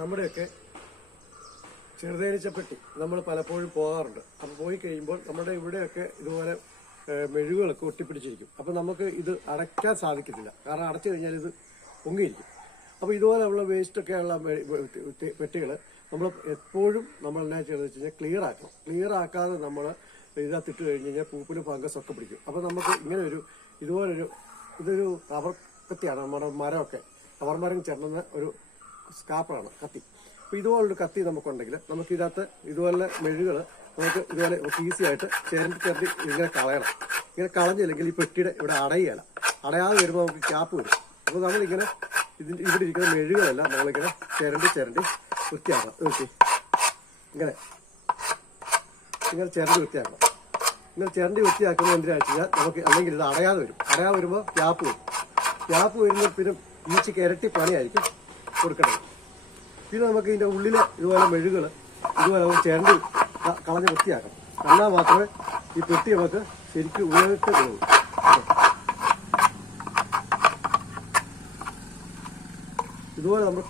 നമ്മുടെയൊക്കെ ചെറുതേനീച്ചപ്പെട്ടി നമ്മൾ പലപ്പോഴും പോകാറുണ്ട്. അപ്പോൾ പോയി കഴിയുമ്പോൾ നമ്മുടെ ഇവിടെയൊക്കെ ഇതുപോലെ മെഴുകുകളൊക്കെ ഒട്ടിപ്പിടിച്ചിരിക്കും. അപ്പോൾ നമുക്ക് ഇത് അടയ്ക്കാൻ സാധിക്കത്തില്ല, കാരണം അടച്ചു കഴിഞ്ഞാൽ ഇത് പൊങ്ങിയിരിക്കും. അപ്പോൾ ഇതുപോലെയുള്ള വേസ്റ്റൊക്കെയുള്ള പെട്ടികൾ നമ്മൾ എപ്പോഴും നമ്മൾ എന്നാ ചെയ്യണമെന്ന് വെച്ച് കഴിഞ്ഞാൽ ക്ലിയർ ആക്കാതെ നമ്മൾ ഇതിനകത്തിട്ട് കഴിഞ്ഞ് കഴിഞ്ഞാൽ പൂപ്പിലും ഫംഗസ് ഒക്കെ പിടിക്കും. അപ്പോൾ നമുക്ക് ഇങ്ങനെ ഇതൊരു റബ്ബർ കത്തിയാണ്, നമ്മുടെ മരമൊക്കെ റബ്ബർ മരം ചേർന്ന ഒരു സ്കാപ്പറാണ് കത്തി. അപ്പോൾ ഇതുപോലൊരു കത്തി നമുക്കുണ്ടെങ്കിൽ നമുക്ക് ഇതിനകത്ത് ഇതുപോലെ മെഴുകുകൾ നമുക്ക് ഇതുപോലെ ഈസി ആയിട്ട് ചേർത്തി ഇങ്ങനെ കളയണം. ഇങ്ങനെ കളഞ്ഞില്ലെങ്കിൽ ഈ പെട്ടിയുടെ ഇവിടെ അടയാതെ വരുമ്പോൾ നമുക്ക് ക്യാപ്പ് വരും. അപ്പോൾ നമ്മളിങ്ങനെ ഇവിടെ ഇരിക്കുന്ന മെഴുകുകളെല്ലാം നമ്മളിങ്ങനെ ചിരണ്ടി വൃത്തിയാക്കണം. ഇങ്ങനെ ചിരണ്ടി വൃത്തിയാക്കണം. ഇങ്ങനെ ചിരണ്ടി വൃത്തിയാക്കുന്നത് എന്തിനാ വെച്ച് കഴിഞ്ഞാൽ നമുക്ക് അല്ലെങ്കിൽ ഇത് അടയാതെ വരുമ്പോൾ ക്യാപ്പ് വരുമ്പോൾ പിന്നെ ഈച്ചയ്ക്ക് ഇരട്ടി പണിയായിരിക്കും കൊടുക്കേണ്ടത്. പിന്നെ നമുക്ക് ഇതിൻ്റെ ഉള്ളിലെ ഇതുപോലെ മെഴുകുകൾ ഇതുപോലെ നമുക്ക് ചിരണ്ടി കളഞ്ഞ് വൃത്തിയാക്കണം. എന്നാൽ മാത്രമേ ഈ പെട്ടി നമുക്ക് ശരിക്കും ഉപയോഗിച്ച് പോകും. ഇതുപോലെ നമ്മൾ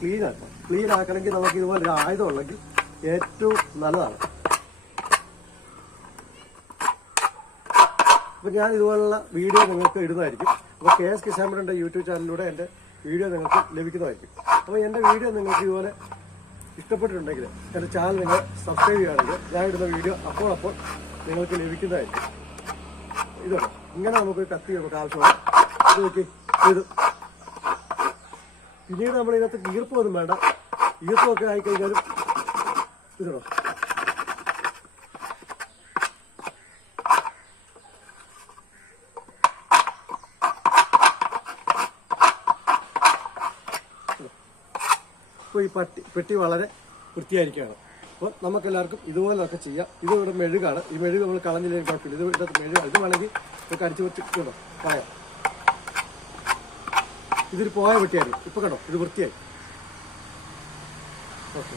ക്ലീൻ ആക്കണമെങ്കിൽ നമുക്ക് ഇതുപോലെ ഒരു ആയുധം ഉണ്ടെങ്കിൽ ഏറ്റവും നല്ലതാണ്. അപ്പോൾ ഞാൻ ഇതുപോലുള്ള വീഡിയോ നിങ്ങൾക്ക് ഇടുന്നതായിരിക്കും. അപ്പോൾ KS കിഷാൻപുരൻ്റെ യൂട്യൂബ് ചാനലിലൂടെ എൻ്റെ വീഡിയോ നിങ്ങൾക്ക് ലഭിക്കുന്നതായിരിക്കും. അപ്പോൾ എൻ്റെ വീഡിയോ നിങ്ങൾക്ക് ഇതുപോലെ ഇഷ്ടപ്പെട്ടിട്ടുണ്ടെങ്കിൽ എൻ്റെ ചാനൽ നിങ്ങൾ സബ്സ്ക്രൈബ് ചെയ്യുകയാണെങ്കിൽ ഞാൻ ഇടുന്ന വീഡിയോ അപ്പോൾ നിങ്ങൾക്ക് ലഭിക്കുന്നതായിരിക്കും. ഇതുണ്ട്, ഇങ്ങനെ നമുക്ക് കത്തി നമുക്ക് ആവശ്യമാണ്. ഇത് നോക്കി, ഇത് പിന്നീട് നമ്മൾ ഇതിനകത്ത് ഈർപ്പൊന്നും വേണ്ട. ഈർപ്പമൊക്കെ ആയിക്കഴിഞ്ഞാലും ഇതോ ഇപ്പോൾ ഈ പെട്ടി വളരെ വൃത്തിയായിരിക്കുകയാണ്. അപ്പോൾ നമുക്കെല്ലാവർക്കും ഇതുപോലൊക്കെ ചെയ്യാം. ഇതിവിടെ മെഴുകാണ്. ഈ മെഴുക് നമ്മൾ കളഞ്ഞില്ലെങ്കിൽ കുഴപ്പമില്ല. ഇത് ഇവിടുത്തെ മെഴുകാണ്. ഇത് വേണമെങ്കിൽ നമുക്ക് അടിച്ചു വെച്ചിട്ടുണ്ടോ പായ. ഇതൊരു പോയ പെട്ടിയായിരുന്നു. ഇപ്പോൾ കണ്ടോ, ഇത് വൃത്തിയായി. ഓക്കെ.